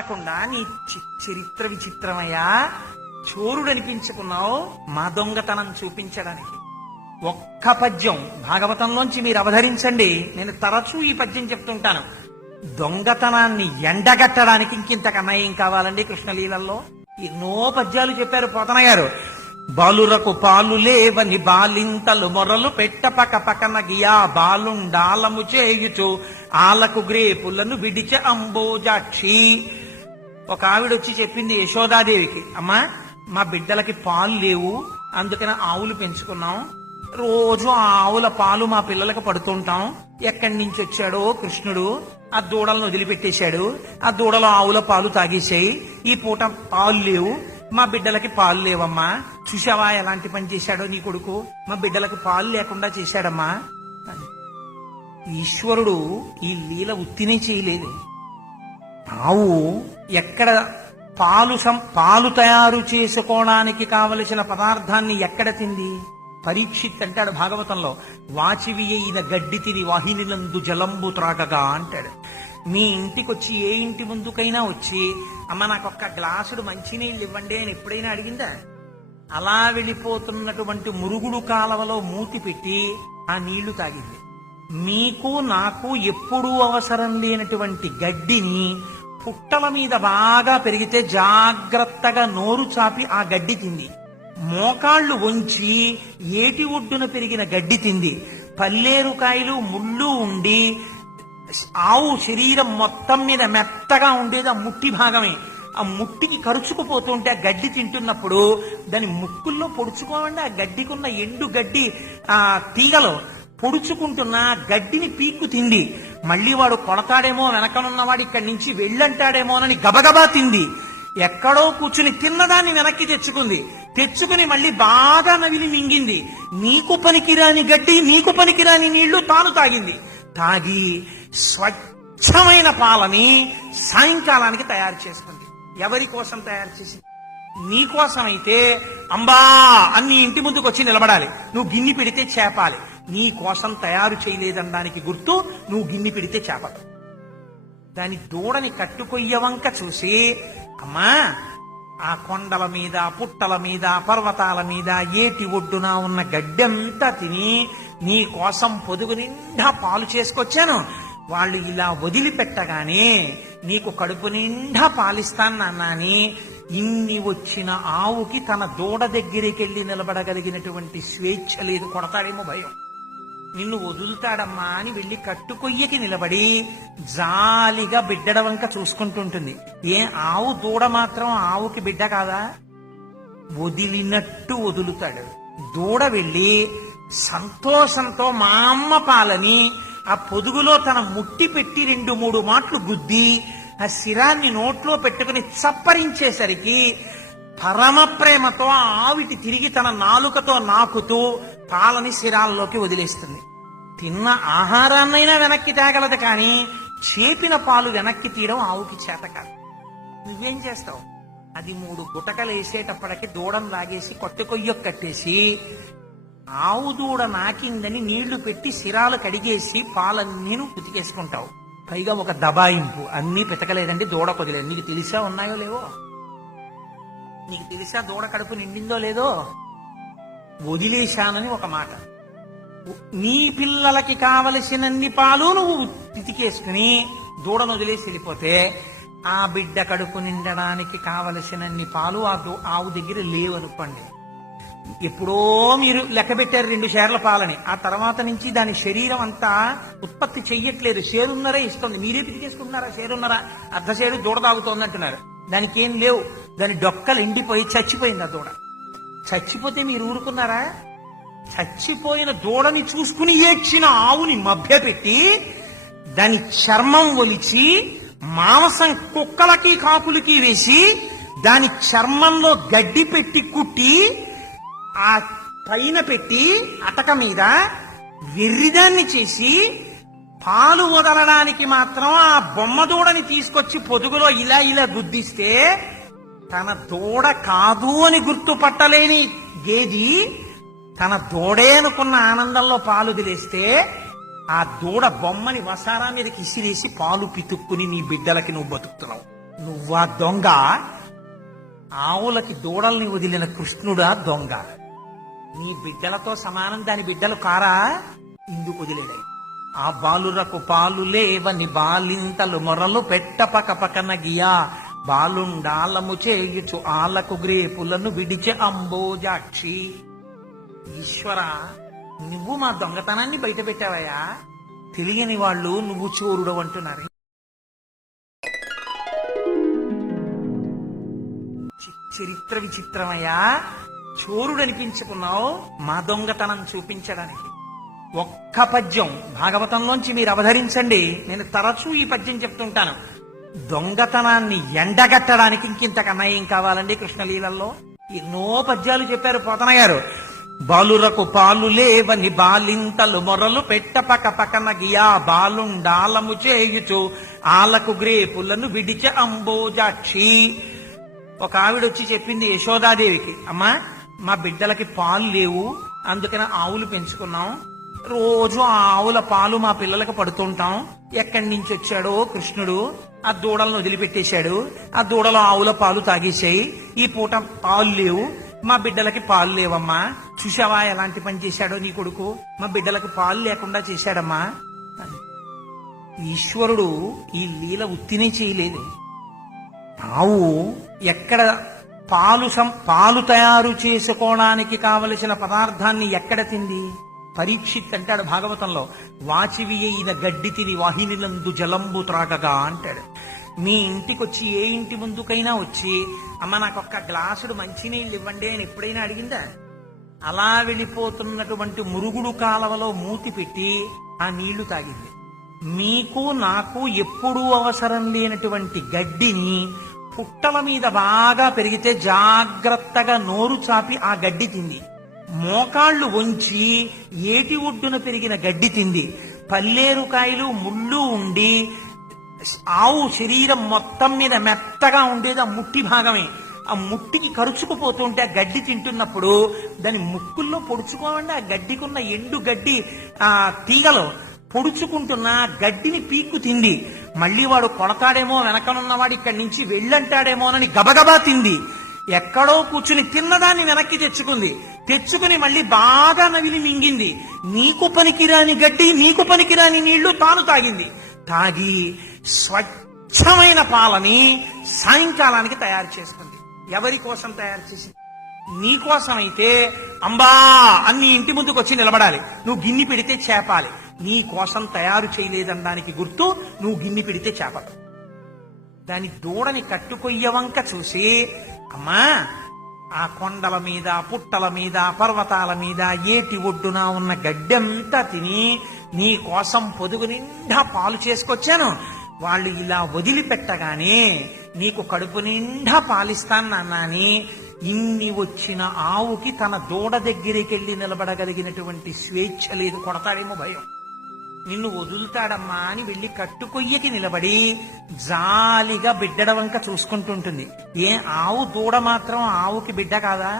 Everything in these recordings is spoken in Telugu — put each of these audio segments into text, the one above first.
కనపడకుండా నీ చరిత్ర విచిత్రమయ్యా, చోరుడు అనిపించుకున్నావు మా దొంగతనం చూపించడానికి. ఒక్క పద్యం భాగవతంలోంచి మీరు అవధరించండి, నేను తరచూ ఈ పద్యం చెప్తుంటాను. దొంగతనాన్ని ఎండగట్టడానికి ఇంకింతకన్నా ఏం కావాలండి కృష్ణలీలల్లో? ఎన్నో పద్యాలు చెప్పారు పోతన గారు. బాలురకు పాలు లేవని బాలింతలు మొరలు పెట్ట పక పకన గియా బాలుండాలము చేయుచు ఆలకు గ్రేపులను విడిచ అంబోజాక్షి. ఒక ఆవిడొచ్చి చెప్పింది యశోదాదేవికి, అమ్మా మా బిడ్డలకి పాలు లేవు, అందుకని ఆవులు పెంచుకున్నాం, రోజు ఆ ఆవుల పాలు మా పిల్లలకు పడుతుంటాం. ఎక్కడి నుంచి వచ్చాడో కృష్ణుడు ఆ దూడలను వదిలిపెట్టేశాడు, ఆ దూడలో ఆవుల పాలు తాగేశాయి, ఈ పూట పాలు లేవు, మా బిడ్డలకి పాలు లేవమ్మా. చూసావా ఎలాంటి పని చేశాడో నీ కొడుకు, మా బిడ్డలకు పాలు లేకుండా చేశాడమ్మా. ఈశ్వరుడు ఈ లీల ఉత్తినే చేయలేదు. ఆవు ఎక్కడ పాలు తయారు చేసుకోవడానికి కావలసిన పదార్థాన్ని ఎక్కడ తింది? పరీక్షిత్ అంటాడు భాగవతంలో, వాచివి అయిన గడ్డి తిని వాహినిలందు జలంబు త్రాగగా అంటాడు. మీ ఇంటికి వచ్చి ఏ ఇంటి ముందుకైనా వచ్చి అమ్మ నాకు ఒక్క గ్లాసుడు మంచినీళ్ళు ఇవ్వండి అని ఎప్పుడైనా అడిగిందా? అలా వెళ్ళిపోతున్నటువంటి మురుగుడు కాలవలో మూతి పెట్టి ఆ నీళ్లు తాగింది. మీకు నాకు ఎప్పుడూ అవసరం లేనటువంటి గడ్డిని పుట్టల మీద బాగా పెరిగితే జాగ్రత్తగా నోరు చాపి ఆ గడ్డి తింది. మోకాళ్లు వంచి ఏటి ఒడ్డున పెరిగిన గడ్డి తింది. పల్లేరుకాయలు ముళ్ళు ఉండి ఆవు శరీరం మొత్తం మీద మెత్తగా ఉండేది ఆ ముట్టి భాగమే. ఆ ముట్టికి కరుచుకుపోతుంటే ఆ గడ్డి తింటున్నప్పుడు దాని ముక్కుల్లో పొడుచుకోమండి, ఆ గడ్డికున్న ఎండు గడ్డి ఆ తీగలో పొడుచుకుంటున్న గడ్డిని పీక్కు తింది. మళ్ళీ వాడు కొడతాడేమో, వెనకనున్నవాడు ఇక్కడి నుంచి వెళ్ళంటాడేమోనని గబగబా తింది. ఎక్కడో కూర్చుని తిన్నదాన్ని వెనక్కి తెచ్చుకుని మళ్ళీ బాగా నవిలి మింగింది. నీకు పనికిరాని గడ్డి, నీకు పనికిరాని నీళ్లు తాను తాగింది. తాగి స్వచ్ఛమైన పాలని సాయంకాలానికి తయారు చేస్తుంది. ఎవరి కోసం తయారు చేసి? నీ కోసమైతే అంబా అన్ని ఇంటి ముందుకు వచ్చి నిలబడాలి, నువ్వు గిన్నె పెడితే చేపాలి. నీ కోసం తయారు చేయలేదనడానికి గుర్తు నువ్వు గిన్నె పెడితే చేపలు. దాని దూడని కట్టుకొయ్యవంక చూసి, అమ్మా ఆ కొండల మీద, పుట్టల మీద, పర్వతాల మీద, ఏటి ఒడ్డున ఉన్న గడ్డంతా తిని నీ కోసం పొదుగు నిండా పాలు చేసుకొచ్చాను. వాళ్ళు ఇలా వదిలిపెట్టగానే నీకు కడుపు నిండా పాలిస్తాను నాన్నని ఇన్ని వచ్చిన ఆవుకి తన దూడ దగ్గరికి వెళ్ళి నిలబడగలిగినటువంటి స్వేచ్ఛ లేదు. కొడతాడేమో భయం, నిన్ను వదులుతాడమ్మా అని వెళ్ళి కట్టుకొయ్యకి నిలబడి జాలిగా బిడ్డడ వంక చూసుకుంటుంటుంది. ఆవు దూడ మాత్రం ఆవుకి బిడ్డ కాదా? వదిలినట్టు వదులుతాడు. దూడ వెళ్ళి సంతోషంతో మా అమ్మ పాలని ఆ పొదుగులో తన ముట్టి పెట్టి 2-3 మాటలు గుద్ది ఆ శిరాన్ని నోట్లో పెట్టుకుని చప్పరించేసరికి పరమ ప్రేమతో ఆ ఆవిటి తిరిగి తన నాలుకతో నాకుతూ పాలని శిరాల్లోకి వదిలేస్తుంది. తిన్న ఆహారాన్నైనా వెనక్కి తేగలదు, కానీ చేపిన పాలు వెనక్కి తీయడం ఆవుకి చేత కాదు. నువ్వేం చేస్తావు? అది 3 గుటకలు వేసేటప్పటికి దూడను లాగేసి కొత్త కొయ్యకు కట్టేసి ఆవు దూడ నాకిందని నీళ్లు పెట్టి శిరాలు కడిగేసి పాలన్నీ ఉతికేసుకుంటావు. పైగా ఒక దబాయింపు, అన్నీ పితకలేదండి దూడ కొదిలేదు. నీకు తెలిసా ఉన్నాయో లేవో? నీకు తెలిసా దూడ కడుపు నిండిందో లేదో? వదిలేశానని ఒక మాట. నీ పిల్లలకి కావలసినన్ని పాలు నువ్వు పితికేసుకుని దూడను వదిలేసి వెళ్ళిపోతే ఆ బిడ్డ కడుపు నిండడానికి కావలసినన్ని పాలు ఆవు దగ్గర లేవనుకోండి. ఎప్పుడో మీరు లెక్క పెట్టారు 2 షేర్ల పాలని, ఆ తర్వాత నుంచి దాని శరీరం అంతా ఉత్పత్తి చెయ్యట్లేదు, షేరున్నరే ఇస్తుంది. మీరే పితికేసుకుంటున్నారా? షేరున్నరా? అర్ధ షేరు దూడ తాగుతోంది అంటున్నారు. దానికి ఏం లేవు, దాని డొక్కలు ఎండిపోయి చచ్చిపోయింది. ఆ దూడ చచ్చిపోతే మీరు ఊరుకున్నారా? చచ్చిపోయిన దూడని చూసుకుని ఏడ్చిన ఆవుని మభ్యపెట్టి దాని చర్మం ఒలిచి మాంసం కుక్కలకి కాకులకి వేసి దాని చర్మంలో గడ్డి పెట్టి కుట్టి ఆ పైన పెట్టి అటక మీద వెర్రిదాన్ని చేసి పాలు వదలడానికి మాత్రం ఆ బొమ్మ దూడని తీసుకొచ్చి పొదుగులో ఇలా ఇలా గుద్దిస్తే తన దూడ కాదు అని గుర్తుపట్టలేని గేది తన దూడే అనుకున్న ఆనందంలో పాలు వదిలేస్తే ఆ దూడ బొమ్మని వసారా మీదకి ఇసిరేసి పాలు పితుక్కుని నీ బిడ్డలకి నువ్వు బతుకుతున్నావు. నువ్వా దొంగ? ఆవులకి దూడల్ని వదిలిన కృష్ణుడా దొంగ? నీ బిడ్డలతో సమానం దాని బిడ్డలు కారా? ఇందుకు వదిలేడాయి. ఆ బాలురకు పాలు లేవని బాలింతలు మొరలు పెట్ట పక పకన గియా బాలుండాలము చేయుచు ఆలకు గ్రేపులను విడిచె అంబోజాక్షి. ఈశ్వర, నువ్వు మా దొంగతనాన్ని బయట పెట్టావయ్యా. తెలియని వాళ్ళు నువ్వు చోరుడు అంటున్నారు. చరిత్ర విచిత్రమయ్యా. చోరుడు అనిపించుకున్నావు మా దొంగతనం చూపించడానికి. ఒక్క పద్యం భాగవతంలోంచి మీరు అవధరించండి. నేను తరచూ ఈ పద్యం చెప్తుంటాను. దొంగతనాన్ని ఎండగట్టడానికి ఇంకింతకన్నా ఏం కావాలండి కృష్ణలీలల్లో? ఎన్నో పద్యాలు చెప్పారు పోతన గారు. బాలురకు పాలు లేవని బాలింతలు మొరలు పెట్ట పక పకన గియా బాలుండాలము చేయుచు ఆలకు గ్రేపులను విడిచె అంబోజాక్షి. ఒక ఆవిడొచ్చి చెప్పింది యశోదాదేవికి, అమ్మా మా బిడ్డలకి పాలు లేవు, అందుకని ఆవులు పెంచుకున్నాం. రోజు ఆ ఆవుల పాలు మా పిల్లలకు పడుతుంటాం. ఎక్కడి నుంచి వచ్చాడో కృష్ణుడు ఆ దూడలను వదిలిపెట్టేశాడు. ఆ దూడలో ఆవుల పాలు తాగేశాయి. ఈ పూట పాలు లేవు, మా బిడ్డలకి పాలు లేవమ్మా. చూసావా ఎలాంటి పని చేశాడో నీ కొడుకు? మా బిడ్డలకి పాలు లేకుండా చేశాడమ్మా. ఈశ్వరుడు ఈ లీల ఉత్తినే చేయలేదు. ఆవు ఎక్కడ పాలు తయారు చేసుకోవడానికి కావలసిన పదార్థాన్ని ఎక్కడ తింది? పరీక్షిత్ అంటాడు భాగవతంలో, వాచివి అయిన గడ్డి తిని వాహినిలందు జలంబు త్రాగగా అంటాడు. మీ ఇంటికి వచ్చి ఏ ఇంటి ముందుకైనా వచ్చి, అమ్మ నాకొక్క గ్లాసుడు మంచినీళ్ళు ఇవ్వండి అని ఎప్పుడైనా అడిగిందా? అలా వెళ్ళిపోతున్నటువంటి మురుగుడు కాలవలో మూతి పెట్టి ఆ నీళ్లు తాగింది. మీకు నాకు ఎప్పుడూ అవసరం లేనటువంటి గడ్డిని పుట్టల మీద బాగా పెరిగితే జాగ్రత్తగా నోరు చాపి ఆ గడ్డి తింది. మోకాళ్లు వంచి ఏటి ఒడ్డున పెరిగిన గడ్డి తింది. పల్లేరుకాయలు ముళ్ళు ఉండి ఆవు శరీరం మొత్తం మీద మెత్తగా ఉండేది ఆ ముట్టి భాగమే. ఆ ముట్టికి కరుచుకుపోతుంటే ఆ గడ్డి తింటున్నప్పుడు దాని ముక్కుల్లో పొడుచుకోమండి. ఆ గడ్డికున్న ఎండు గడ్డి ఆ తీగలో పొడుచుకుంటున్న గడ్డిని పీక్కు తింది. మళ్ళీ వాడు కొడతాడేమో, వెనకనున్నవాడు ఇక్కడి నుంచి వెళ్ళంటాడేమోనని గబగబా తింది. ఎక్కడో కూర్చుని తిన్నదాన్ని వెనక్కి తెచ్చుకుని మళ్ళీ బాగా నవిలి మింగింది. నీకు పనికిరాని గడ్డి, నీకు పనికిరాని నీళ్లు తాను తాగింది. తాగి స్వచ్ఛమైన పాలని సాయంకాలానికి తయారు చేసుకుంది. ఎవరి కోసం తయారు చేసింది? నీ కోసమైతే అంబా అన్ని ఇంటి ముందుకు వచ్చి నిలబడాలి, నువ్వు గిన్నె పెడితే చేపాలి. నీ కోసం తయారు చేయలేదనడానికి గుర్తు నువ్వు గిన్నె పెడితే చేపలు. దాని దూడని కట్టుకొయ్యవంక చూసి, అమ్మా ఆ కొండల మీద, పుట్టల మీద, పర్వతాల మీద, ఏటి ఒడ్డున ఉన్న గడ్డంతా తిని నీ కోసం పొదుగు నిండా పాలు చేసుకొచ్చాను. వాళ్ళు ఇలా వదిలిపెట్టగానే నీకు కడుపు నిండా పాలిస్తాను నాన్నని ఇన్ని వచ్చిన ఆవుకి తన దూడ దగ్గరికి వెళ్ళి నిలబడగలిగినటువంటి స్వేచ్ఛ లేదు. కొడతాడేమో భయం. నిన్ను వదులుతాడమ్మా అని వెళ్ళి కట్టుకొయ్యకి నిలబడి జాలిగా బిడ్డడ వంక చూసుకుంటుంటుంది. ఆవు దూడ మాత్రం ఆవుకి బిడ్డ కాదా?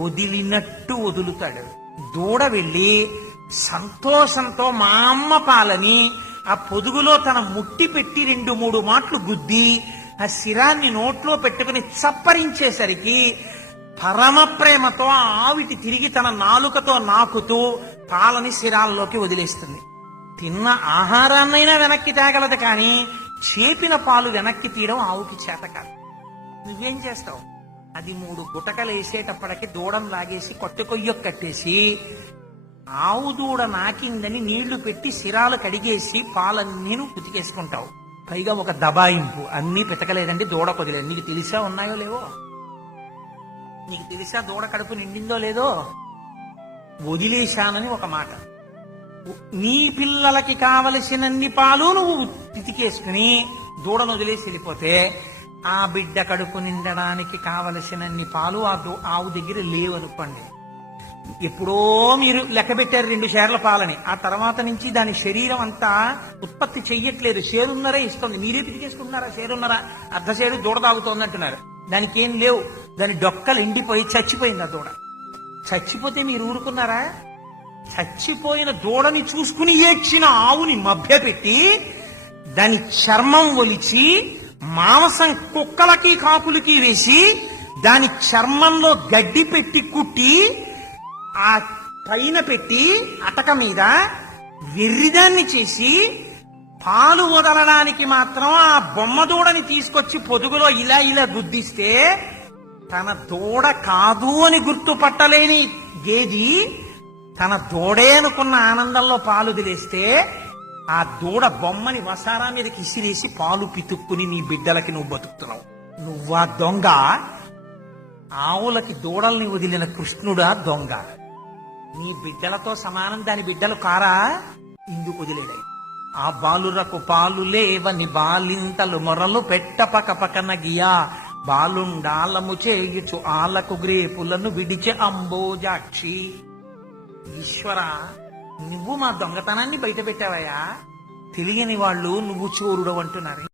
వదిలినట్టు వదులుతాడు. దూడ వెళ్ళి సంతోషంతో మా అమ్మ పాలని ఆ పొదుగులో తన ముట్టి పెట్టి 2-3 మాటలు గుద్ది ఆ శిరాన్ని నోట్లో పెట్టుకుని చప్పరించేసరికి పరమ ప్రేమతో ఆవిటి తిరిగి తన నాలుకతో నాకుతూ పాలని శిరాల్లోకి వదిలేస్తుంది. తిన్న ఆహారాన్నైనా వెనక్కి తేగలదు, కానీ చేపిన పాలు వెనక్కి తీయడం ఆవుకి చేత కాదు. నువ్వేం చేస్తావు? అది 3 గుటకలు వేసేటప్పటికి దూడం లాగేసి కొయ్య కట్టేసి ఆవు దూడ నాకిందని నీళ్లు పెట్టి శిరాలు కడిగేసి పాలన్నీ ఉతికేసుకుంటావు. పైగా ఒక దబాయింపు, అన్నీ పెతకలేదండి దూడ కొదిలేదు. నీకు తెలిసా ఉన్నాయో లేవో? నీకు తెలిసా దూడ కడుపు నిండిందో లేదో? వదిలేశానని ఒక మాట. నీ పిల్లలకి కావలసినన్ని పాలు నువ్వు పితికేసుకుని దూడను వదిలేసి వెళ్ళిపోతే ఆ బిడ్డ కడుపు నిండడానికి కావలసినన్ని పాలు ఆవు దగ్గర లేవనుకోండి. ఎప్పుడో మీరు లెక్క పెట్టారు 2 షేర్ల పాలని, ఆ తర్వాత నుంచి దాని శరీరం అంతా ఉత్పత్తి చెయ్యట్లేదు. షేరున్నరే ఇస్తుంది. మీరే పితికేసుకుంటున్నారా? షేరున్నరా? అర్ధ షేరు దూడ తాగుతోంది అంటున్నారు. దానికి ఏం లేవు. దాని డొక్కలు ఎండిపోయి చచ్చిపోయింది ఆ దూడ. చచ్చిపోతే మీరు ఊరుకున్నారా? చచ్చిపోయిన దూడని చూసుకుని ఏడ్చిన ఆవుని మభ్యపెట్టి దాని చర్మం ఒలిచి మాంసం కుక్కలకి కాకులకి వేసి దాని చర్మంలో గడ్డి పెట్టి కుట్టి ఆ పైన పెట్టి అటక మీద వెర్రిదాన్ని చేసి పాలు వదలడానికి మాత్రం ఆ బొమ్మ దూడని తీసుకొచ్చి పొదుగులో ఇలా ఇలా గుద్దిస్తే తన దూడ కాదు అని గుర్తుపట్టలేని గేది తన దూడే అనుకున్న ఆనందంలో పాలు వదిలేస్తే ఆ దూడ బొమ్మని వసారా మీదకి ఇసిరేసి పాలు పితుక్కుని నీ బిడ్డలకి నువ్వు బతుకుతున్నావు. నువ్వా దొంగ? ఆవులకి దూడల్ని వదిలిన కృష్ణుడా దొంగ? నీ బిడ్డలతో సమానం దాని బిడ్డలు కారా? ఇందుకు వదిలేడాయి. ఆ బాలురకు పాలు లేవని బాలింతలు మొరలు పెట్ట పక పకన గియా బాలుండాలము చేయుచు ఆలకు గ్రేపులను విడిచె అంబోజాక్షి. ఈశ్వర, నువ్వు మా దొంగతనాన్ని బయట పెట్టావయ్యా. తెలియని వాళ్ళు నువ్వు చోరుడు అంటున్నారు.